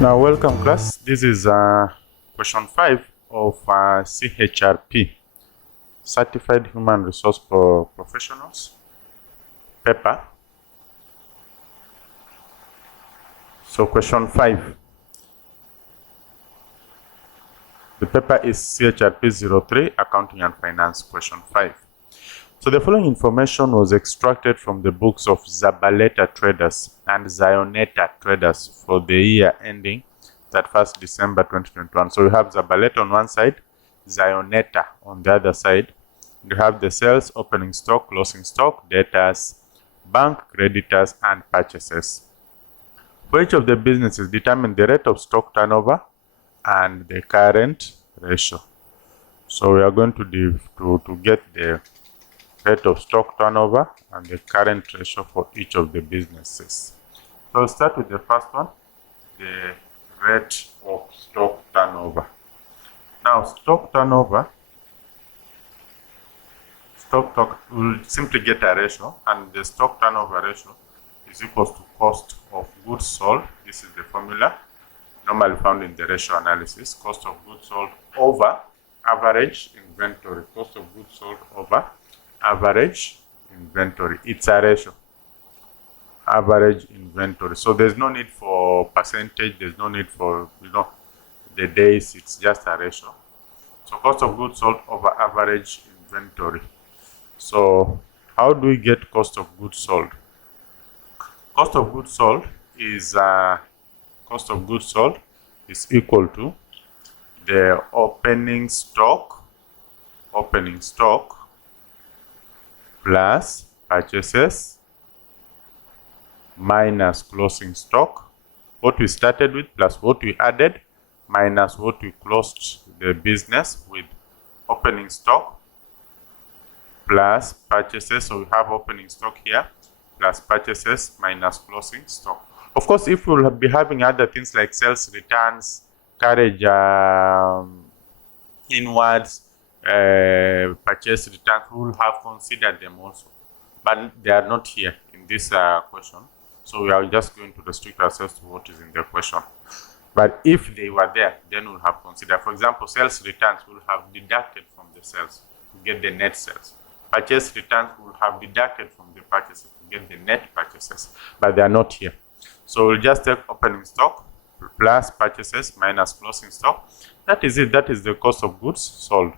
Now, welcome class. This is question 5 of CHRP, Certified Human Resource Professionals paper. So question 5. The paper is CHRP 03, Accounting and Finance, question 5. So the following information was extracted from the books of Zabaleta Traders and Zioneta Traders for the year ending 31st December 2021. So you have Zabaleta on one side, Zioneta on the other side. You have the sales, opening stock, closing stock, debtors, bank creditors, and purchases. For each of the businesses, determine the rate of stock turnover and the current ratio. So we are going to get the rate of stock turnover and the current ratio for each of the businesses. So we'll start with the first one, the rate of stock turnover. Now, stock turnover, we'll simply get a ratio, and the stock turnover ratio is equal to cost of goods sold. This is the formula normally found in the ratio analysis. Cost of goods sold over average inventory. Cost of goods sold over average inventory. It's a ratio. Average inventory. So there's no need for percentage. There's no need for the days. It's just a ratio. So cost of goods sold over average inventory. So how do we get cost of goods sold? Cost of goods sold is equal to the opening stock plus purchases minus closing stock, what we started with plus what we added minus what we closed the business with. Opening stock plus purchases, so we have opening stock here plus purchases minus closing stock. Of course, if we'll be having other things like sales returns, carriage inwards, purchase returns, we will have considered them also, but they are not here in this question. So we are just going to restrict ourselves to what is in the question. But if they were there, then we'll have considered. For example, sales returns will have deducted from the sales to get the net sales. Purchase returns will have deducted from the purchases to get the net purchases, but they are not here. So we'll just take opening stock plus purchases minus closing stock. That is it. That is the cost of goods sold.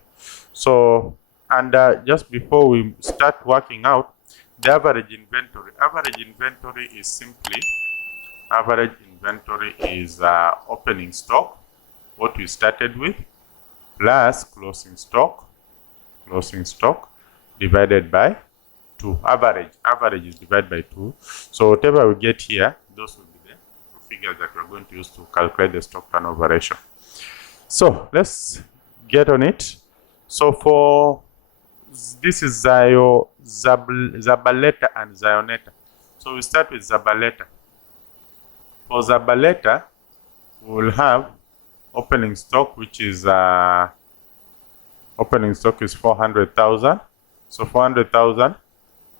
So, and just before we start working out the average inventory, average inventory is opening stock, what we started with, plus closing stock divided by 2. Average is divided by 2. So whatever we get here, those will be the figures that we're going to use to calculate the stock turnover ratio. So let's get on it. So for this is Zabaleta and Zioneta. So we start with Zabaleta. For Zabaleta, we will have opening stock, which is 400,000. So 400,000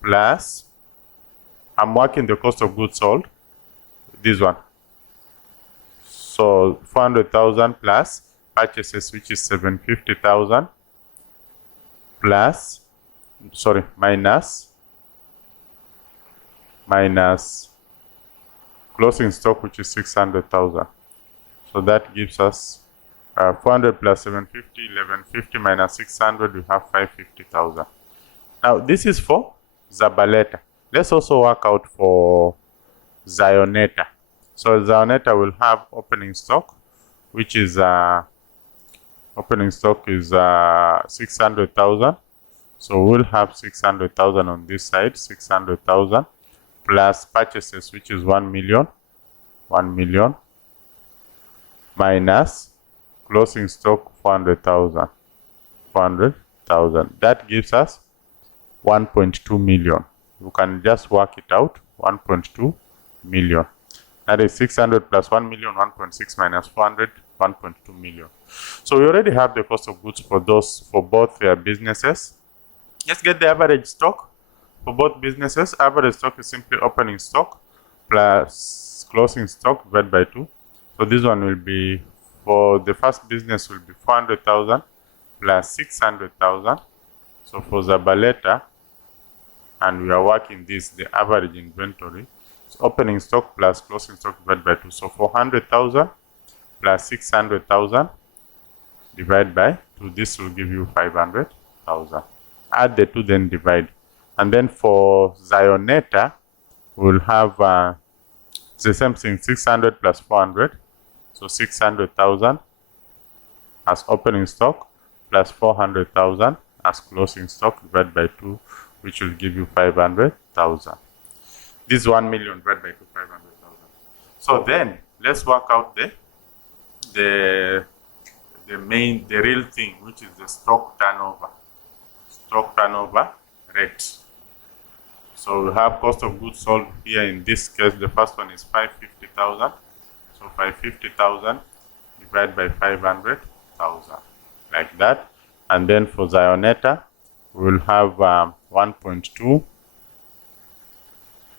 plus, I'm working the cost of goods sold, this one. So 400,000 plus purchases, which is 750,000 plus, minus closing stock, which is 600,000. So that gives us 400 plus 750, 1150 minus 600, we have 550,000. Now this is for Zabaleta. Let's also work out for Zioneta. So Zioneta will have opening stock, which is 600,000. So we'll have 600,000 on this side, 600,000 plus purchases, which is 1 million, minus closing stock 400,000. That gives us 1.2 million. You can just work it out. 1.2 million. That is 600 plus 1 million, 1.6 minus 400, 1.2 million. So we already have the cost of goods for both their businesses. Let's get the average stock for both businesses. Average stock is simply opening stock plus closing stock divided by 2. So this one will be, for the first business, will be 400,000 plus 600,000. So for Zabaleta, and we are working this, the average inventory, so opening stock plus closing stock divided by 2. So 400,000 plus 600,000 divided by 2. This will give you 500,000. Add the 2, then divide. And then for Zioneta, we'll have the same thing, 600 plus 400. So 600,000 as opening stock plus 400,000 as closing stock divided by 2, which will give you 500,000. This is 1 million divided by 2, 500,000. So then let's work out the real thing, which is the stock turnover rate. So we have cost of goods sold here. In this case, the first one is 550,000. So 550,000 divided by 500,000, like that. And then for Zioneta, we will have 1.2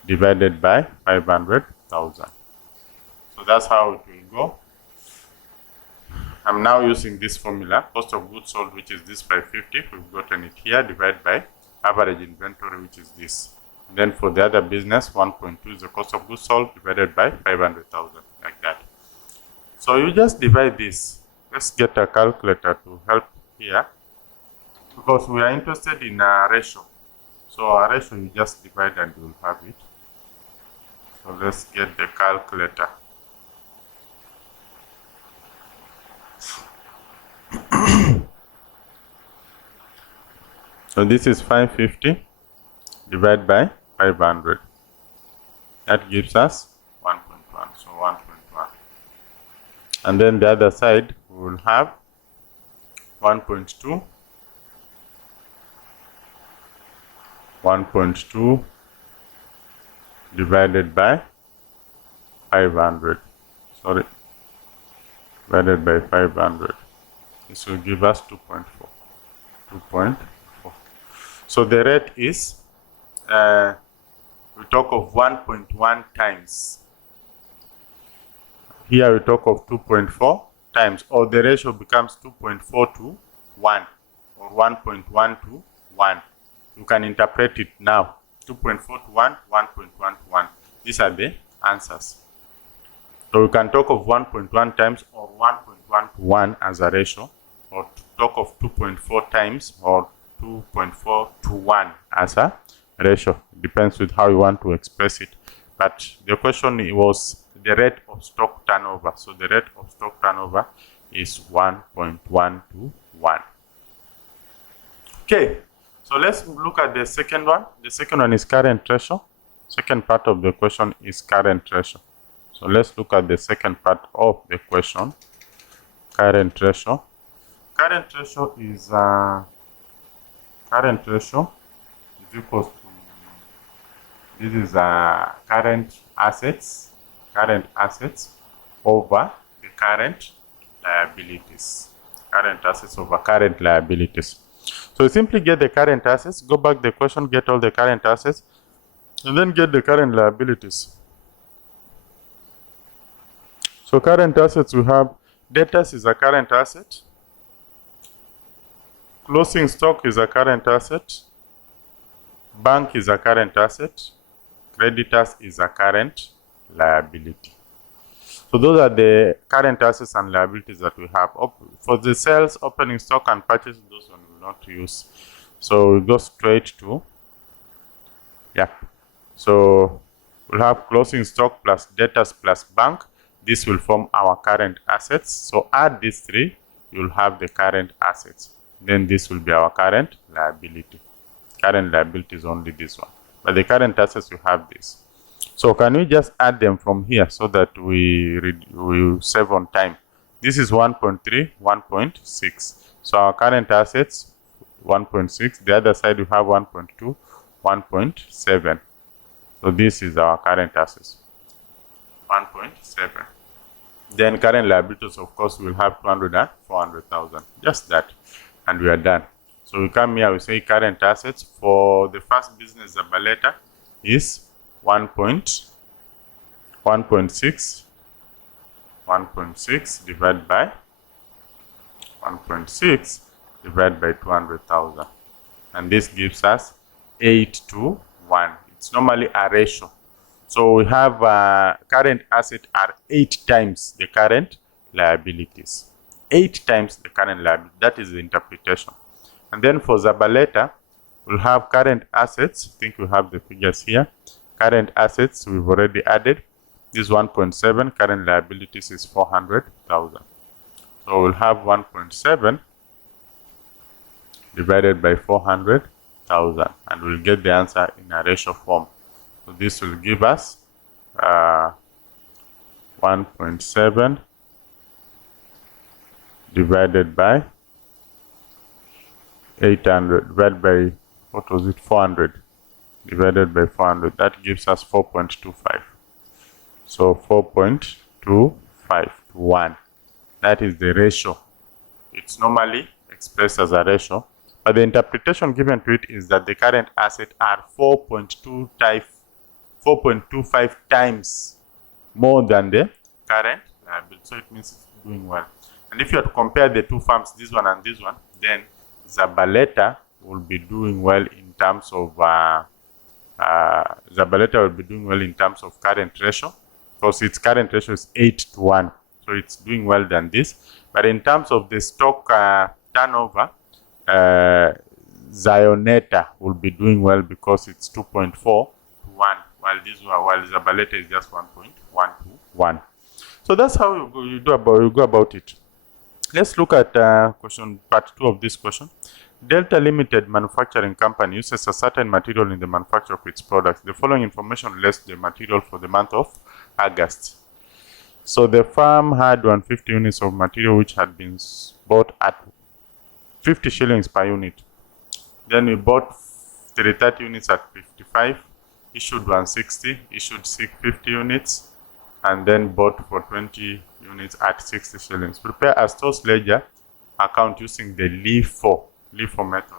divided by 500,000. So that's how it will go. I'm now using this formula, cost of goods sold, which is this 550. We've gotten it here, divided by average inventory, which is this. And then for the other business, 1.2 is the cost of goods sold divided by 500,000, like that. So you just divide this. Let's get a calculator to help here, because we are interested in a ratio. So a ratio, you just divide and you will have it. So let's get the calculator. So this is 550 divided by 500. That gives us 1.1. So 1.1. And then the other side, we will have 1.2. 1.2 divided by 500. Sorry. Divided by 500. This will give us 2.4. 2.4. So the rate is, we talk of 1.1 times. Here we talk of 2.4 times, or the ratio becomes 2.4 to 1, or 1.1 to 1. You can interpret it now. 2.4 to 1, 1.1 to 1. These are the answers. So we can talk of 1.1 times or 1.1 to 1 as a ratio, or talk of 2.4 times or 2.4 to 1 as a ratio. It depends with how you want to express it. But the question was the rate of stock turnover. So the rate of stock turnover is 1.1 to 1. Okay, so let's look at the second one. The second one is current ratio. Second part of the question is current ratio. So let's look at the second part of the question. Current ratio. Current ratio is equals to, this is current assets over the current liabilities. Current assets over current liabilities. So you simply get the current assets, go back the question, get all the current assets, and then get the current liabilities. So current assets, we have debtors is a current asset, closing stock is a current asset, bank is a current asset, creditors is a current liability. So those are the current assets and liabilities that we have. For the sales, opening stock and purchase, those one we will not use. So we go straight to, so we'll have closing stock plus debtors plus bank. This will form our current assets. So add these three, you'll have the current assets. Then this will be our current liability. Current liability is only this one. But the current assets, you have this. So can we just add them from here so that we save on time? This is 1.3, 1.6. So our current assets, 1.6. The other side, we have 1.2, 1.7. So this is our current assets, 1.7. Then current liabilities, of course, we'll have 200 and 400,000. Just that. And we are done. So we come here, we say current assets for the first business, Zabaleta, is 1.6, 1.6 divided by 1.6 divided by 200,000. And this gives us 8 to 1. It's normally a ratio. So we have current assets are 8 times the current liabilities. 8 times the current liability. That is the interpretation. And then for Zabaleta, we'll have current assets. I think we have the figures here. Current assets we've already added. This is 1.7. Current liabilities is 400,000. So we'll have 1.7 divided by 400,000, and we'll get the answer in a ratio form. So this will give us 1.7 divided by 800 divided by, what was it, 400 divided by 400. That gives us 4.25. So 4.25 to 1. That is the ratio. It's normally expressed as a ratio, but the interpretation given to it is that the current assets are 4.25 times more than the current liability. So it means it's doing well. And if you have to compare the two firms, this one and this one, then Zabaleta will be doing well in terms of current ratio, because its current ratio is 8 to 1. So it's doing well than this. But in terms of the stock turnover, Zioneta will be doing well because it's 2.4 to 1, while Zabaleta is just 1.1 to 1. So that's how you go about it. Let's look at question part 2 of this question. Delta Limited Manufacturing Company uses a certain material in the manufacture of its products. The following information relates to the material for the month of August. So the firm had 150 units of material which had been bought at 50 shillings per unit. Then we bought 330 units at 55, issued 160, issued 50 units, and then bought for 20 units at 60 shillings. Prepare a stores ledger account using the LIFO method.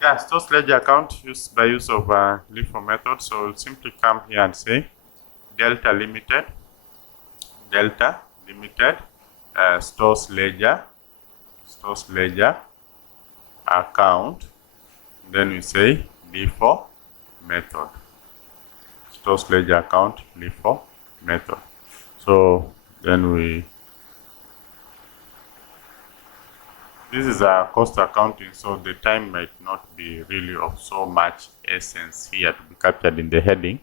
Yeah, stores ledger account used by use of LIFO method. So we'll simply come here and say Delta Limited stores ledger account. Then we say LIFO method. Stores ledger account LIFO method. So then this is a cost accounting, so the time might not be really of so much essence here to be captured in the heading.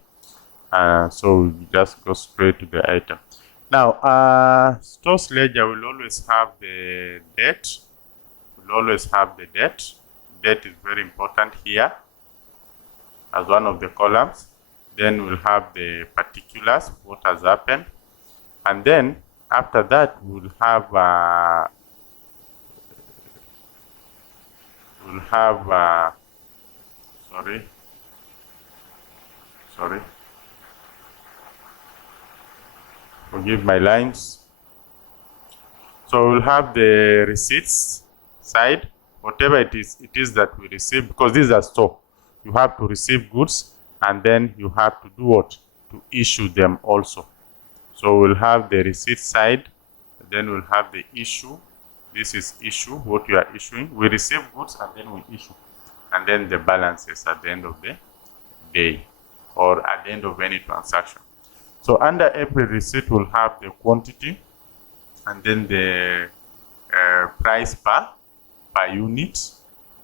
So we just go straight to the item. Now, stores ledger will always have the debt. Debt is very important here as one of the columns. Then we'll have the particulars, what has happened. And then after that, we'll have forgive my lines. So we'll have the receipts side, whatever it is that we receive, because this is a store. You have to receive goods, and then you have to do what? To issue them also. So we'll have the receipt side, then we'll have the issue. This is issue, what you are issuing. We receive goods and then we issue. And then the balances at the end of the day or at the end of any transaction. So under every receipt, we'll have the quantity and then the price per unit,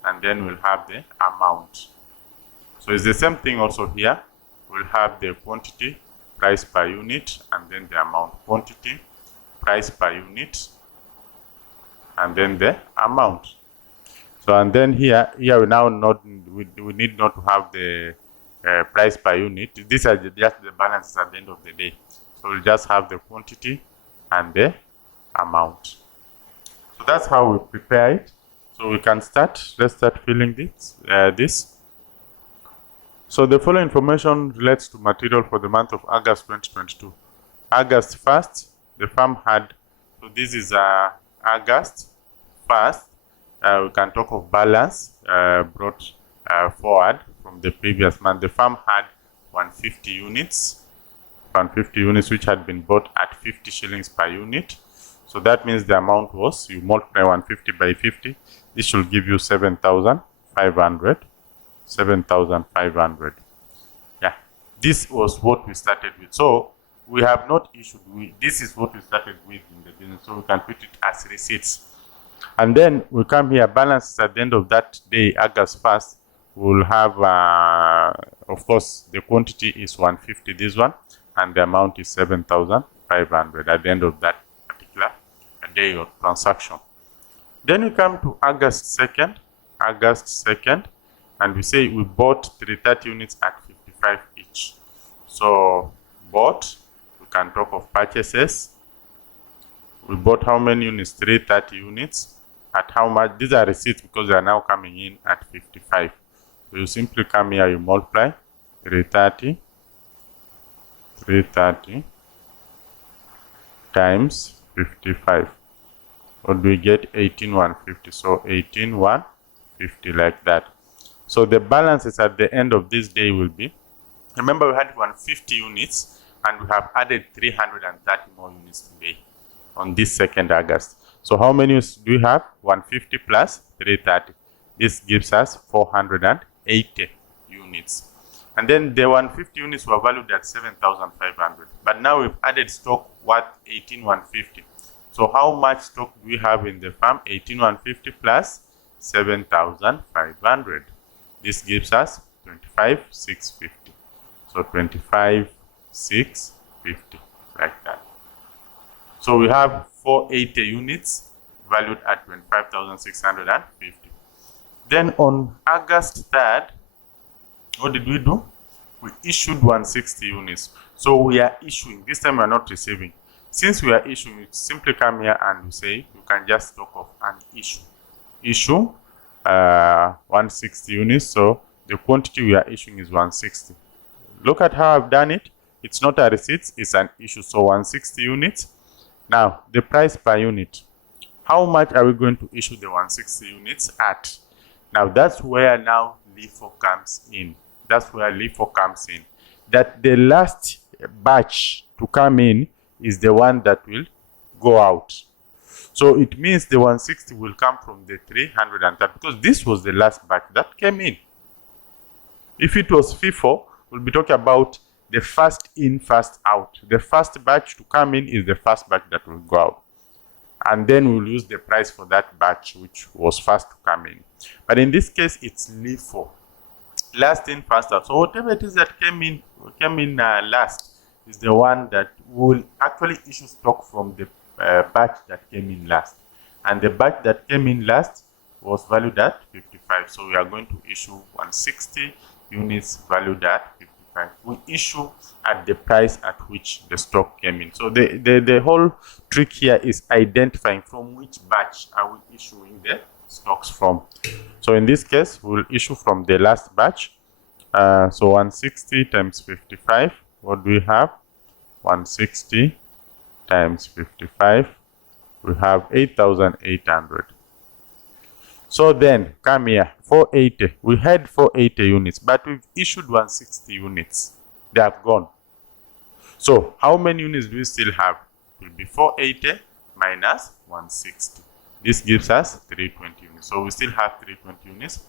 and then we'll have the amount. So it's the same thing also here. We'll have the quantity, price per unit, and then the amount. Quantity, price per unit, and then the amount. So and then here we now we need not to have the price per unit. These are just the balances at the end of the day. So we'll just have the quantity and the amount. So that's how we prepare it. So we can start. Let's start filling this. So the following information relates to material for the month of August 2022. August 1st, the firm had, so this is August 1st. We can talk of balance brought forward from the previous month. The firm had 150 units. 150 units which had been bought at 50 shillings per unit. So that means the amount was, you multiply 150 by 50, this should give you 7,500. 7,500. Yeah, this was what we started with. So we have not issued, this is what we started with in the business, so we can put it as receipts. And then we come here, balances at the end of that day, August 1st, we'll have, of course, the quantity is 150, this one, and the amount is 7,500 at the end of that particular day of transaction. Then we come to August 2nd, and we say we bought 330 units at 55 each. So bought, we can talk of purchases. We bought how many units? 330 units. At how much? These are receipts because they are now coming in at 55. So you simply come here, you multiply 330 times 55. What do we get? 18,150. So 18,150, like that. So the balances at the end of this day will be, remember we had 150 units and we have added 330 more units today on this 2nd August. So how many units do we have? 150 plus 330. This gives us 480 units. And then the 150 units were valued at 7,500. But now we've added stock worth 18,150. So how much stock do we have in the farm? 18,150 plus 7,500. This gives us 25,650. So 25,650, like that. So we have 480 units valued at 25,650. Then on August 3rd, what did we do? We issued 160 units. So we are issuing. This time we are not receiving. Since we are issuing, we simply come here and we say you can just talk of an issue. Issue 160 units. So the quantity we are issuing is 160. Look at how I've done it. It's not a receipt, it's an issue. So 160 units. Now the price per unit. How much are we going to issue the 160 units at? Now that's where now LIFO comes in. That's where LIFO comes in. That the last batch to come in is the one that will go out. So it means the 160 will come from the 330 because this was the last batch that came in. If it was FIFO, we'll be talking about the first in, first out. The first batch to come in is the first batch that will go out. And then we'll use the price for that batch which was first to come in. But in this case, it's LIFO. Last in, first out. So whatever it is that came in last is the one that will actually issue stock from the batch that came in last. And the batch that came in last was valued at 55. So we are going to issue 160 units valued at 55. We issue at the price at which the stock came in. So the whole trick here is identifying from which batch are we issuing the stocks from. So in this case, we'll issue from the last batch. So 160 times 55. What do we have? 160 times 55. We have 8,800. So then, come here, 480. We had 480 units, but we've issued 160 units. They have gone. So, how many units do we still have? It will be 480 minus 160. This gives us 320 units. So, we still have 320 units.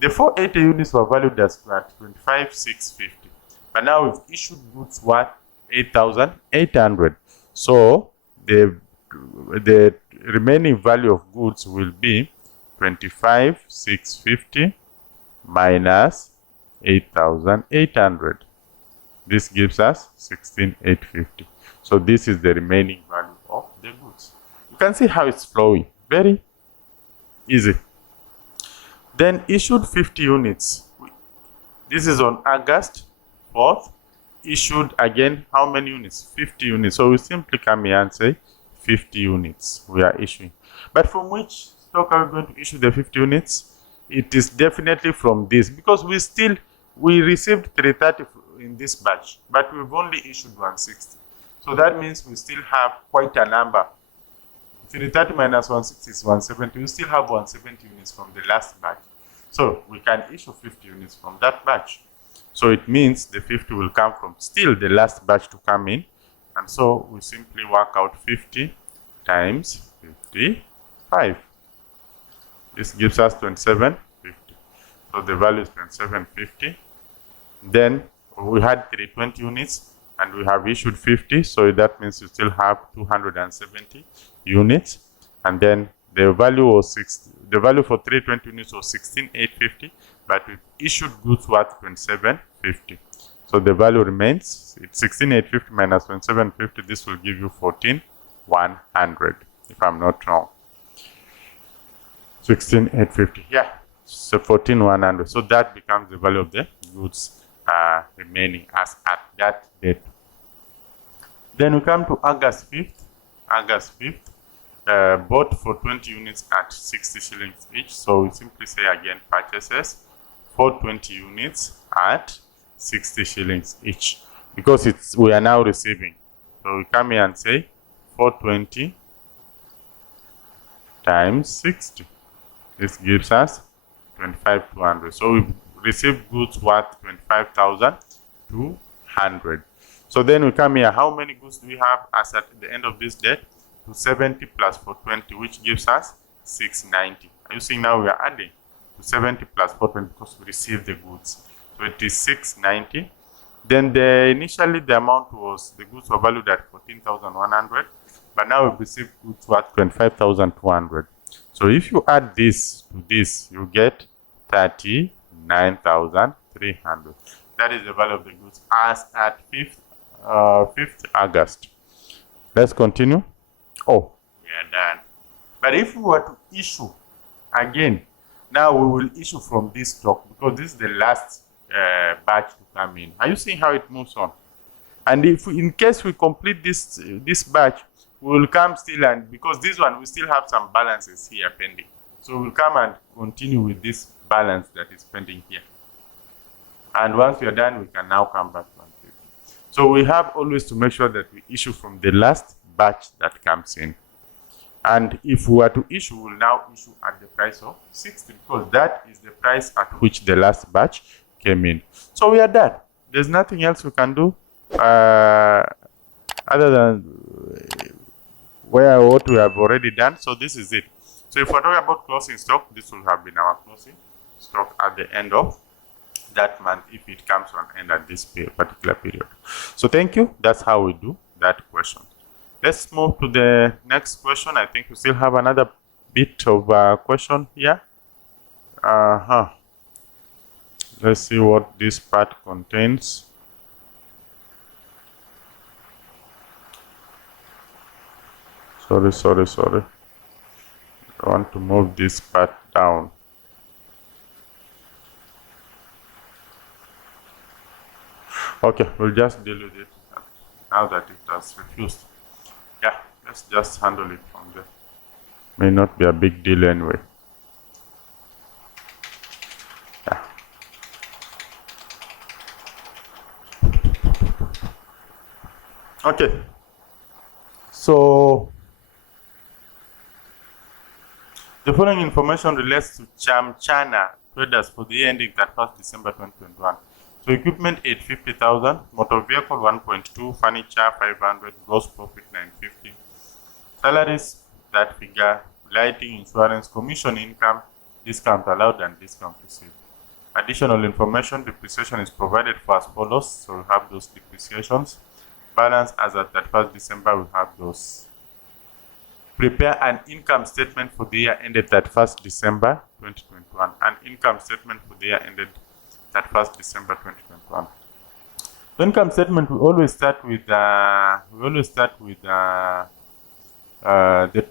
The 480 units were valued as at 25,650. But now we've issued goods worth 8,800. So, the remaining value of goods will be 25,650 minus 8,800. This gives us 16,850. So this is the remaining value of the goods. You can see how it's flowing. Very easy. Then issued 50 units. This is on August 4th. Issued again, how many units? 50 units. So we simply come here and say 50 units we are issuing. But from which stock are we going to issue the 50 units? It is definitely from this, because we received 330 in this batch, but we've only issued 160. So that means we still have quite a number. 330 minus 160 is 170. We still have 170 units from the last batch. So we can issue 50 units from that batch. So it means the 50 will come from still the last batch to come in. And so we simply work out 50 times 55. This gives us 2750. So the value is 2750. Then we had 320 units and we have issued 50. So that means you still have 270 units. And then the value was the value for 320 units was 16,850, but we issued goods worth 2750. So the value remains, it's 16,850 minus 2750. This will give you 14,100, if I'm not wrong. 16,850, yeah, so 14,100. So that becomes the value of the goods remaining as at that date. Then we come to August 5th. August 5th. Bought for 20 units at 60 shillings each. So we simply say again purchases for 20 units at 60 shillings each, because we are now receiving. So we come here and say 420 times 60. This gives us 25,200. So we received goods worth 25,200. So then we come here. How many goods do we have as at the end of this date? 270 plus 420, which gives us 690. Are you seeing now we are adding 270 plus 420 because we received the goods. So it is 690. Then initially the amount was, the goods were valued at 14,100, but now we received goods worth 25,200. So if you add this to this, you get 39,300. That is the value of the goods as at 5th August. Let's continue. Oh, we are done. But if we were to issue again, now we will issue from this stock because this is the last batch to come in. Are you seeing how it moves on? And if in case we complete this batch, we will come still, and because this one we still have some balances here pending. So we'll come and continue with this balance that is pending here. And once we are done, we can now come back to 150. So we have always to make sure that we issue from the last batch that comes in. And if we were to issue, we'll now issue at the price of 60 because that is the price at which the last batch came in. So we are done. There's nothing else we can do other than what we have already done. So this is it. So if we're talking about closing stock, this will have been our closing stock at the end of that month if it comes to an end at this particular period. So thank you. That's how we do that question. Let's move to the next question. I think we still have another bit of question here. Let's see what this part contains. Sorry. I want to move this part down. Okay, we'll just deal with it now that it has refused. Yeah, let's just handle it from there. May not be a big deal anyway. Yeah. Okay. So the following information relates to Chamchana traders for the year ending 31st December 2021. So equipment 850,000, motor vehicle 1.2, furniture 500, gross profit 950. Salaries that figure, lighting, insurance, commission income, discount allowed and discount received. Additional information, depreciation is provided for as follows. So we have those depreciations. Balance as at 31st December, we have those. Prepare an income statement for the year ended 31st December 2021. An income statement for the year ended 31st December 2021. The income statement, we always start with the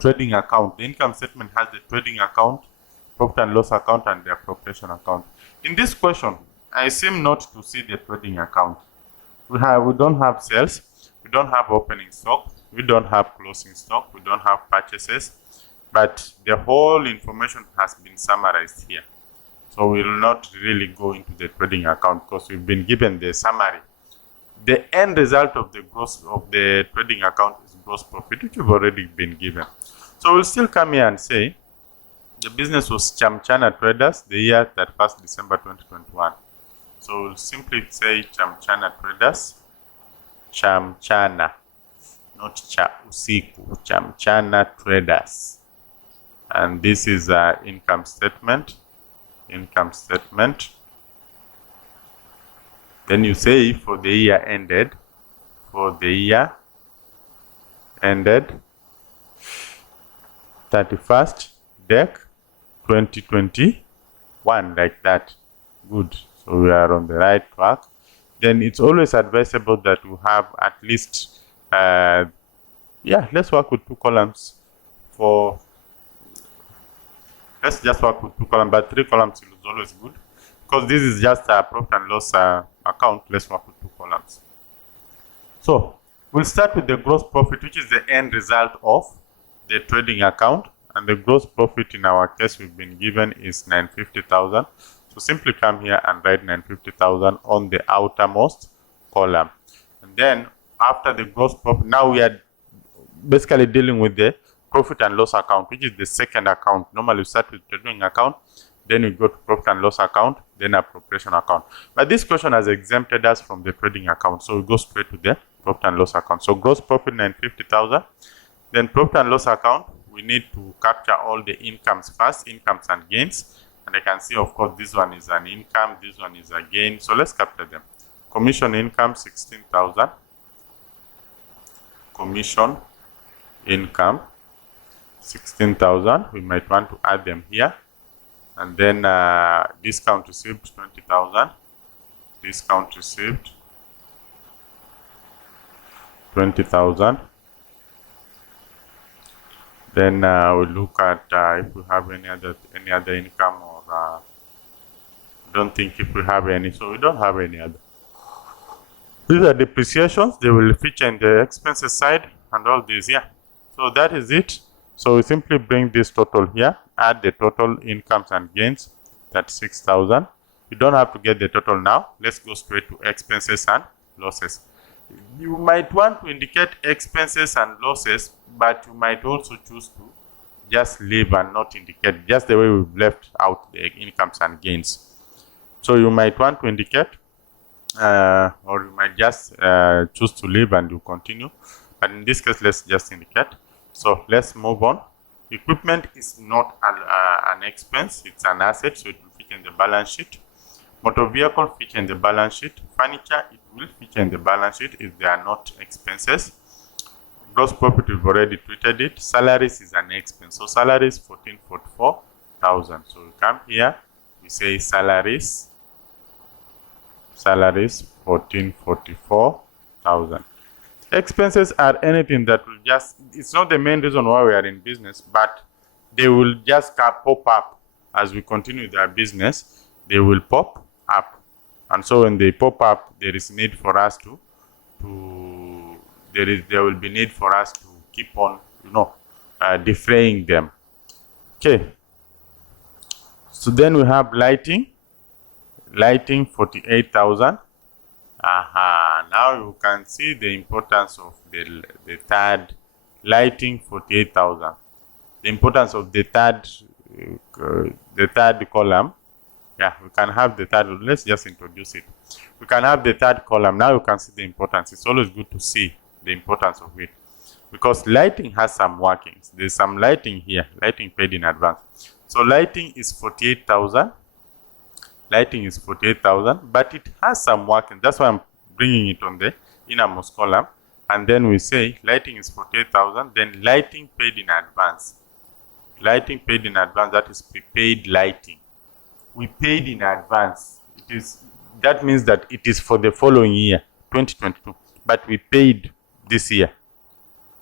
trading account. The income statement has the trading account, profit and loss account, and the appropriation account. In this question, I seem not to see the trading account. We don't have sales, we don't have opening stock, we don't have closing stock, we don't have purchases, but the whole information has been summarized here. So we will not really go into the trading account because we've been given the summary. The end result of the trading account is gross profit, which we've already been given. So we'll still come here and say the business was Chamchana Traders, the year 31st December 2021. So we'll simply say Chamchana Traders. Chamchana, not cha usiku. Chamchana Traders. And this is our income statement. Income statement. Then you say for the year ended. For the year ended 31st Dec 2021, like that. Good. So we are on the right track. Then it's always advisable that you have at least let's work with 2 columns for let's just work with 2 columns, but 3 columns is always good because this is just a profit and loss account. Let's work with 2 columns. So we'll start with the gross profit, which is the end result of the trading account, and the gross profit in our case we've been given is 950,000. So simply come here and write 950,000 on the outermost column. And then after the gross profit, now we are basically dealing with the profit and loss account, which is the second account. Normally we start with trading account, then we go to profit and loss account, then appropriation account. But this question has exempted us from the trading account, so we go straight to the profit and loss account. So gross profit 950,000. Then profit and loss account, we need to capture all the incomes first, incomes and gains. And I can see, of course, this one is an income, this one is a gain. So let's capture them. Commission income 16,000. Commission income 16,000. We might want to add them here. And then discount received 20,000. Discount received 20,000. Then we'll look at if we have any other income, or don't think if we have any. So we don't have any other. These are depreciations. They will feature in the expenses side and all these. Yeah. So that is it. So we simply bring this total here, add the total incomes and gains, that's 6,000. You don't have to get the total now. Let's go straight to expenses and losses. You might want to indicate expenses and losses, but you might also choose to just leave and not indicate, just the way we've left out the incomes and gains. So you might want to indicate, or you might just choose to leave and you continue. But in this case, let's just indicate. So let's move on. Equipment is not an expense, it's an asset, so it will feature in the balance sheet. Motor vehicle feature in the balance sheet. Furniture, it will feature in the balance sheet if they are not expenses. Gross profit, we've already treated it. Salaries is an expense, so salaries 1444,000. So we come here, we say salaries 1444,000. Expenses are anything that will just, it's not the main reason why we are in business, but they will just pop up as we continue their business. They will pop up, and so when they pop up, there is need for us there will be need for us to keep on, defraying them. Okay. So then we have lighting 48,000. Now you can see the importance of the third lighting 48,000. The importance of the third column. Yeah, we can have the third. Let's just introduce it. We can have the third column. Now you can see the importance. It's always good to see the importance of it, because lighting has some workings. There's some lighting here, lighting paid in advance. So lighting is 48,000. Lighting is 48,000, but it has some working. That's why I'm bringing it on the innermost column. And then we say lighting is 48,000. Then lighting paid in advance. Lighting paid in advance, that is prepaid lighting. We paid in advance. That means that it is for the following year, 2022. But we paid this year.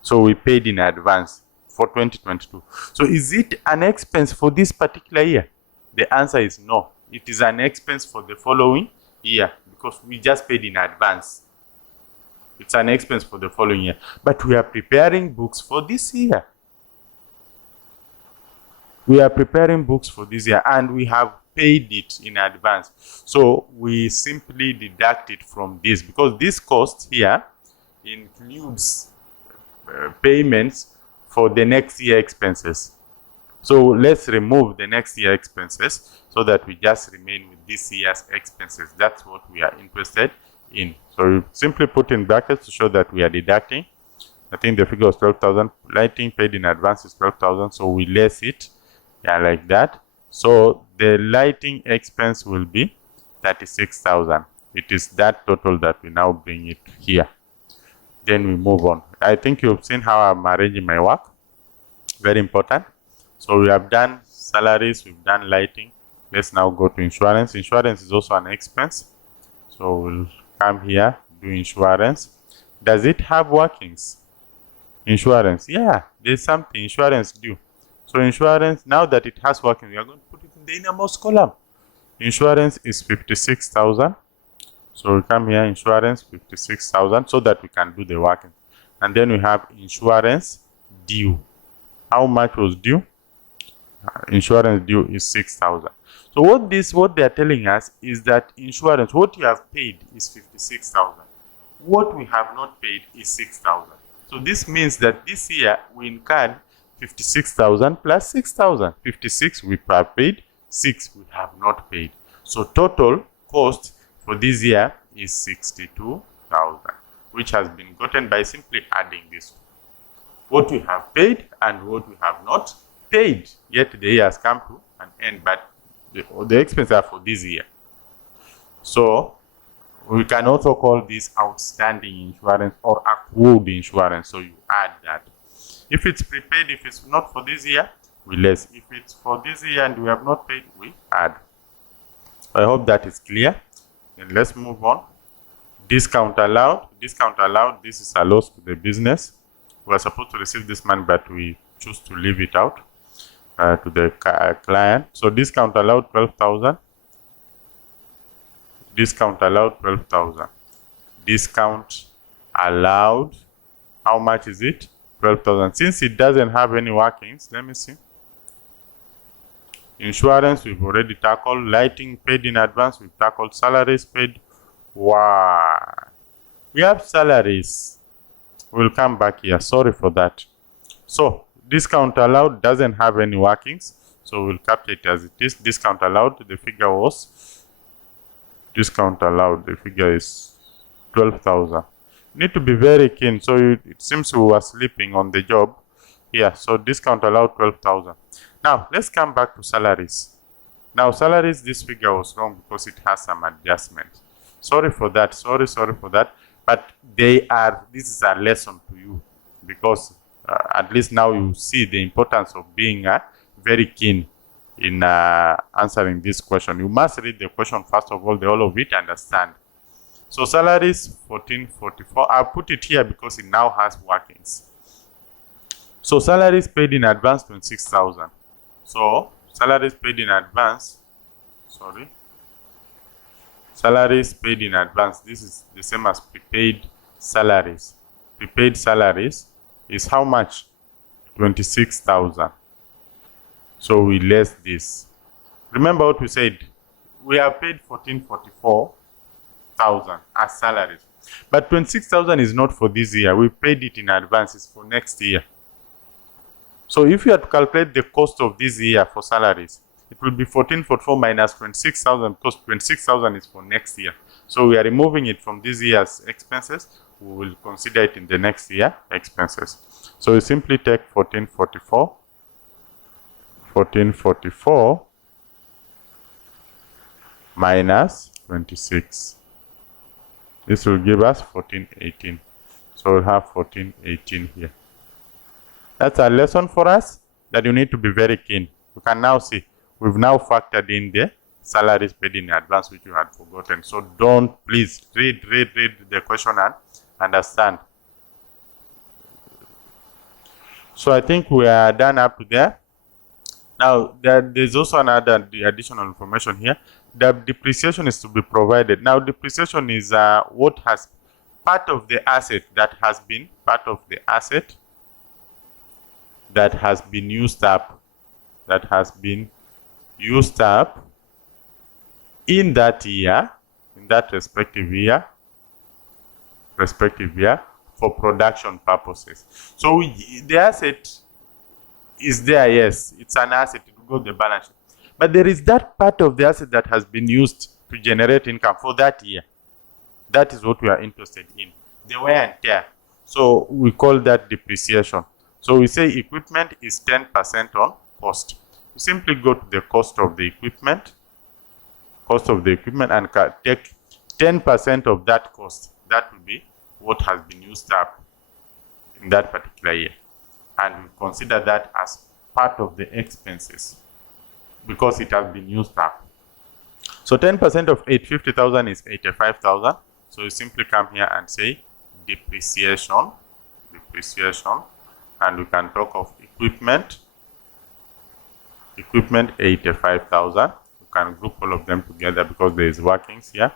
So we paid in advance for 2022. So is it an expense for this particular year? The answer is no. It is an expense for the following year because we just paid in advance. It's an expense for the following year. But we are preparing books for this year. We are preparing books for this year and we have paid it in advance. So we simply deduct it from this, because this cost here includes payments for the next year expenses. So let's remove the next year expenses so that we just remain with this year's expenses. That's what we are interested in. So you simply put in brackets to show that we are deducting. I think the figure was 12,000. Lighting paid in advance is 12,000. So we less it, yeah, like that. So the lighting expense will be 36,000. It is that total that we now bring it here. Then we move on. I think you've seen how I'm arranging my work. Very important. So we have done salaries, we've done lighting. Let's now go to insurance. Insurance is also an expense. So we'll come here, do insurance. Does it have workings? Insurance, yeah, there's something insurance due. So insurance, now that it has working, we are going to put it in the innermost column. Insurance is 56,000. So we come here, insurance 56,000, so that we can do the working. And then we have insurance due. How much was due? Insurance due is 6,000. So what they are telling us is that insurance, what you have paid is 56,000. What we have not paid is 6,000. So this means that this year we incurred 56,000 plus 6,000. 56 we have paid, 6 we have not paid. So total cost for this year is 62,000, which has been gotten by simply adding this. What we have paid and what we have not paid. Yet the year has come to an end, but the expenses are for this year. So we can also call this outstanding insurance or accrued insurance. So you add that. If it's prepaid, if it's not for this year, we less. If it's for this year and we have not paid, we add. I hope that is clear. Then let's move on. Discount allowed. Discount allowed. This is a loss to the business. We are supposed to receive this money, but we choose to leave it out to the client. So discount allowed 12,000. Discount allowed 12,000. Discount allowed, how much is it? 12,000. Since it doesn't have any workings, let me see. Insurance, we've already tackled. Lighting paid in advance, we've tackled. Salaries paid. Wow. We have salaries. We'll come back here. Sorry for that. So, discount allowed doesn't have any workings. So, we'll capture it as it is. Discount allowed, the figure was, discount allowed, the figure is 12,000. Need to be very keen. So, it seems we were sleeping on the job. Yeah, so discount allowed 12,000. Now, let's come back to salaries. Now, salaries, this figure was wrong because it has some adjustment. Sorry for that. Sorry for that. But this is a lesson to you because at least now you see the importance of being very keen in answering this question. You must read the question first of all, the whole of it, understand. So salaries 1444. I'll put it here because it now has workings. So salaries paid in advance 26,000. So salaries paid in advance. Salaries paid in advance. This is the same as prepaid salaries. Prepaid salaries is how much? 26,000. So we less this. Remember what we said. We have paid 1444,000 as salaries. But 26,000 is not for this year. We paid it in advance. It's for next year. So if you have to calculate the cost of this year for salaries, it will be 1444 minus 26,000 because 26,000 is for next year. So we are removing it from this year's expenses. We will consider it in the next year expenses. So we simply take 1444 minus 26. This will give us 1418. So we'll have 1418 here. That's a lesson for us that you need to be very keen. You can now see we've now factored in the salaries paid in advance, which you had forgotten. So don't, please read the question and understand. So I think we are done up to there. Now there's also another additional information here. The depreciation is to be provided. Now depreciation is what has part of the asset that has been used up, in that year, in that respective year for production purposes. So the asset is there, yes, it's an asset, it will go to the balance sheet. But there is that part of the asset that has been used to generate income for that year. That is what we are interested in, the wear and tear. So we call that depreciation. So we say equipment is 10% on cost. We simply go to the cost of the equipment, and take 10% of that cost. That will be what has been used up in that particular year. And we consider that as part of the expenses because it has been used up. So 10% of 850,000 is 85,000. So you simply come here and say depreciation, and we can talk of equipment 85,000. You can group all of them together because there is workings here,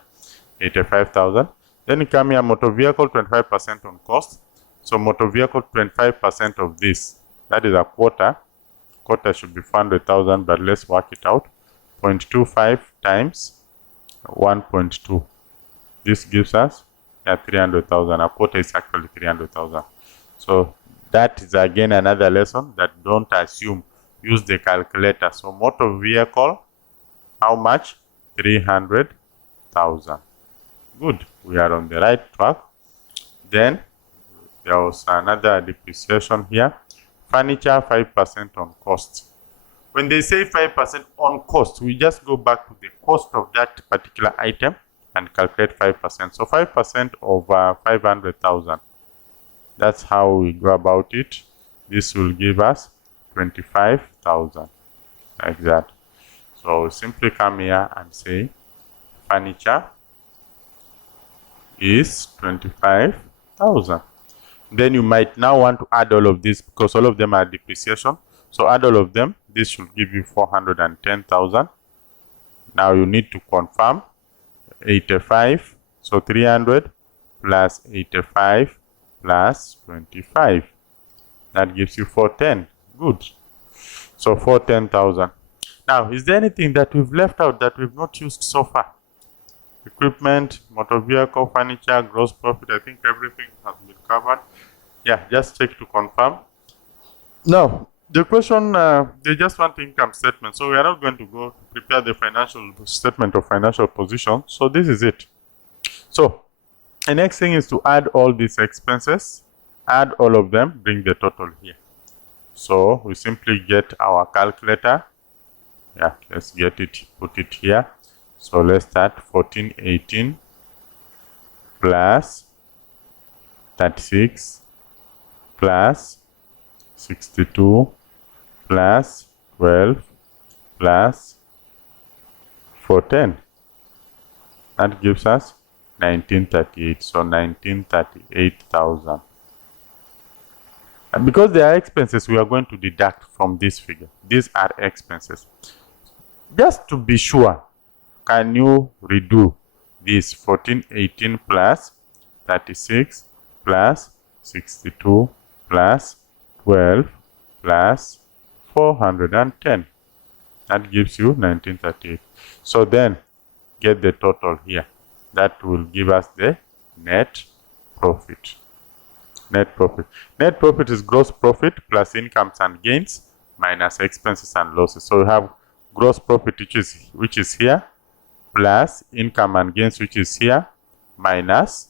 85,000. Then you come here, motor vehicle 25% on cost. So motor vehicle 25% of this, that is a quarter. Quarter should be 400,000, but let's work it out. 0.25 times 1.2. This gives us 300,000. A quarter is actually 300,000. So that is again another lesson that don't assume. Use the calculator. So motor vehicle, how much? 300,000. Good. We are on the right track. Then there was another depreciation here. Furniture 5% on cost. When they say 5% on cost, we just go back to the cost of that particular item and calculate 5%. So 5% over 500,000. That's how we go about it. This will give us 25,000, like that. So we simply come here and say furniture is 25,000. Then you might now want to add all of this because all of them are depreciation. So add all of them. This should give you 410,000. Now you need to confirm 85. So 300 plus 85 plus 25. That gives you 410. Good. So 410,000. Now, is there anything that we've left out that we've not used so far? Equipment, motor vehicle, furniture, gross profit. I think everything has been covered. Yeah, just check to confirm. Now, the question, they just want income statement. So we are not going to go prepare the financial statement of financial position. So this is it. So the next thing is to add all these expenses, add all of them, bring the total here. So we simply get our calculator. Yeah, let's get it, put it here. So let's start 1418 plus 36 plus 62 plus 12 plus 410. That gives us 1938. So 1938,000. And because they are expenses, we are going to deduct from this figure. These are expenses. Just to be sure, can you redo this 1418 plus 36 plus 62 plus 12 plus 410? That gives you 1938. So then get the total here. That will give us the net profit. Net profit. Net profit is gross profit plus incomes and gains minus expenses and losses. So we have gross profit, which is here, plus income and gains, which is here, minus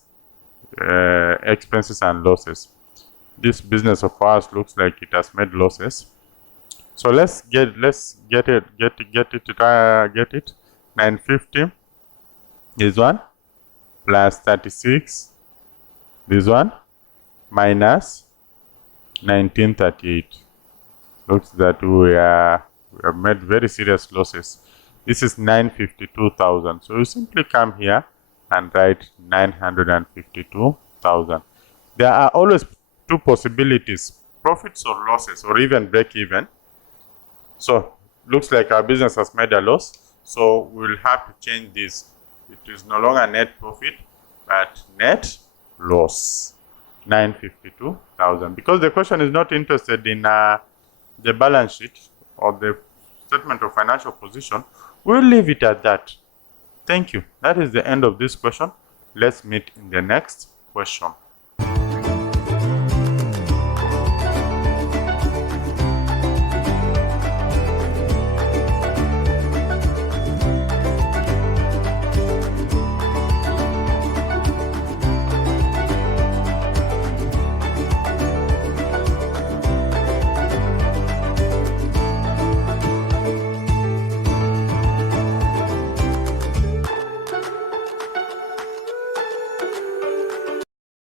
expenses and losses. This business of ours looks like it has made losses. So let's get it. 950. This one plus 36. This one minus 1938. Looks that we have made very serious losses. This is 952,000. So you simply come here and write 952,000. There are always two possibilities: profits or losses, or even break even. So looks like our business has made a loss. So we'll have to change this. It is no longer net profit, but net loss. 952,000. Because the question is not interested in the balance sheet or the statement of financial position, we'll leave it at that. Thank you. That is the end of this question. Let's meet in the next question.